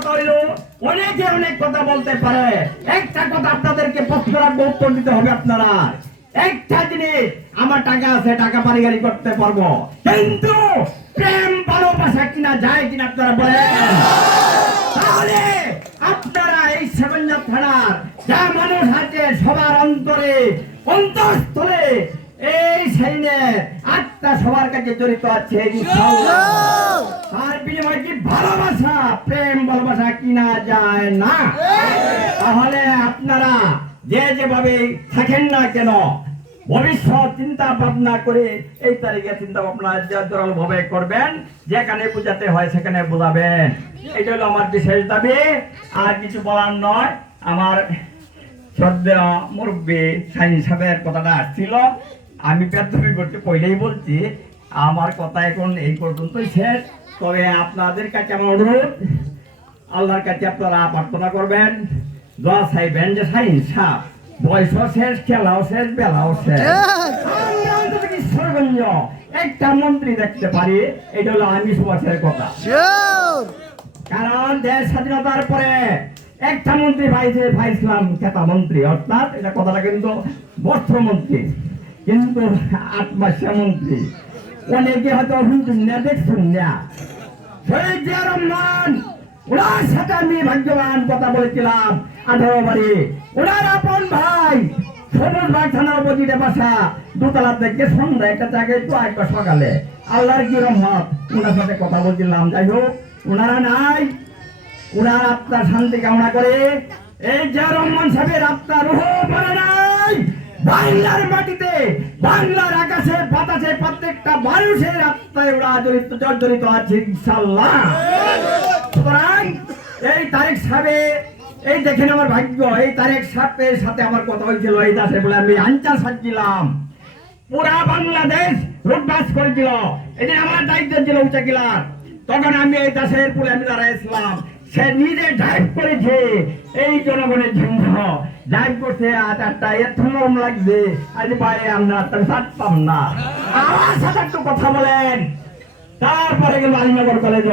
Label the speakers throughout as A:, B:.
A: কথা হইল অনেকে অনেক কথা বলতে পারে। একটা কথা আপনাদেরকে প্রশ্ন রাখব, উত্তর দিতে হবে আপনারা। একটা জিনিস, আমার টাকা আছে, টাকা পারিগারি করতে পারব। কিন্তু প্রেম ভালোবাসা কিনা যায় কিনা আপনারা বলেন। তাহলে আপনারা এই সেবঞ্জা থানার যা মানুষ আছে, সবার অন্তরে, অন্তঃস্থলে এই সাইনের আত্মা সবার কাছে জড়িত আছে। তার বিনিময়ে কি ভালোবাসা প্রেম ভালোবাসা কিনা যায় না? তাহলে আপনারা যে যেভাবে থাকেন না কেন ভবিষ্যৎ চিন্তা ভাবনা করে এই তারিখে চিন্তা ভাবনা জোরাল ভাবে করবেন। যেখানে বোঝাতে হয় সেখানে বোঝাবেন। এটা হলো আমার বিশেষ দাবি। আর কিছু বলার নয়। আমার শ্রদ্ধা মুরব্বী সাইন সাহেবের কথাটা আসছিল। আমি পেদ্ধবি করতে পইলেই বলছি আমার কথা এখন এই পর্যন্তই শেষ। তবে আপনাদের কাছে আমার অনুরোধ আল্লাহর কাছে আপনারা প্রার্থনা করবেন দোয়া চাইবেন যে সাইন সাহ বয়সও শেষ খেলাও শেষ বেলাও শেষ। একটা মন্ত্রী দেখতে পারি এটা হলো আমি সুভাষের কথা। কারণ দেশ স্বাধীনতার পরে একটা মন্ত্রী পাইছে পাইছিলাম খেতা মন্ত্রী অর্থাৎ এটা কথাটা কিন্তু বস্ত্রমন্ত্রী কিন্তু আট মাসিয়া মন্ত্রী অনেকে হয়তো শুনছেন না দেখছেন না। শহীদ জিয়া রহমান, ওনার সাথে আমি ভাগ্যবান কথা বলেছিলাম, আঠারো বাড়ি। ওনার আপন ভাই, সবুজ ভাই থানার অপোজিটে বাসা, দোতলা থেকে সন্ধ্যা একটা জায়গায় তো একবার সকালে। আল্লাহর কি রহমত, ওনার সাথে কথা বলছিলাম। যাই হোক, ওনারা নাই। ওনার আত্মার শান্তি কামনা করে, এই যে রহমান সাহেবের আত্মার রুহ পড়ে নাই। বাংলার মাটিতে বাংলার আকাশে বাতাসে প্রত্যেকটা মানুষের আত্মায় ওরা জড়িত জর্জরিত আছে ইনশাল্লাহ সুতরাং এই তারেক সাহেবে, এই দেখেন আমার ভাগ্য, এই তারেক সাহেবের সাথে আমার কথা হয়েছিল, এই দাসে বলে আমি আঞ্চা সাজছিলাম। পুরা বাংলাদেশ লুটবাস করেছিল। এদিন আমার দায়িত্ব ছিল উচাকিলার তখন আমি এই দাসের পুলে আমি দাঁড়াইছিলাম। সে নিজে ড্রাইভ করেছে। এই জনগণের জন্য ড্রাইভ করছে, আজ একটা এত লাগছে, আজ ভাই আমরা তার পারতাম না। আমার সাথে একটু কথা বলেন। তারপরে গেল আলিনগর কলেজ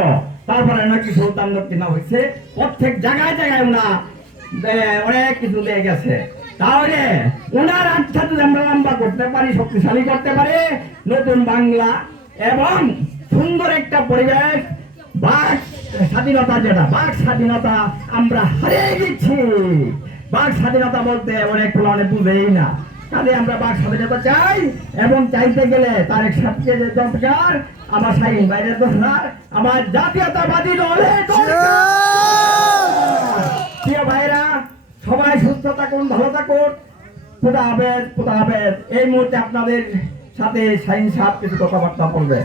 A: তারপরে নাকি সুলতান দক্ষিণা হয়েছে। প্রত্যেক জায়গায় জায়গায় ওনা অনেক কিছু দিয়ে গেছে। তাহলে ওনার আচ্ছা আমরা লম্বা করতে পারি, শক্তিশালী করতে পারি, নতুন বাংলা এবং সুন্দর একটা পরিবেশ, বাক স্বাধীনতা যেটা, বাক স্বাধীনতা আমরা হারিয়ে গেছি বাক স্বাধীনতা বলতে অনেক অনেক বুঝেই না। তাহলে আমরা বাক স্বাধীনতা চাই এবং চাইতে গেলে তার এক সাথে যে দরকার, আমার সাইন বাইরের দরকার, আমার জাতীয়তাবাদী দরকার। প্রিয় ভাইরা সবাই সুস্থ থাকুন, ভালো থাকুন। খুদা হাফেজ খুদা হাফেজ। এই মুহূর্তে আপনাদের সাথে সাইন সাহেব কিছু কথাবার্তা বলবে।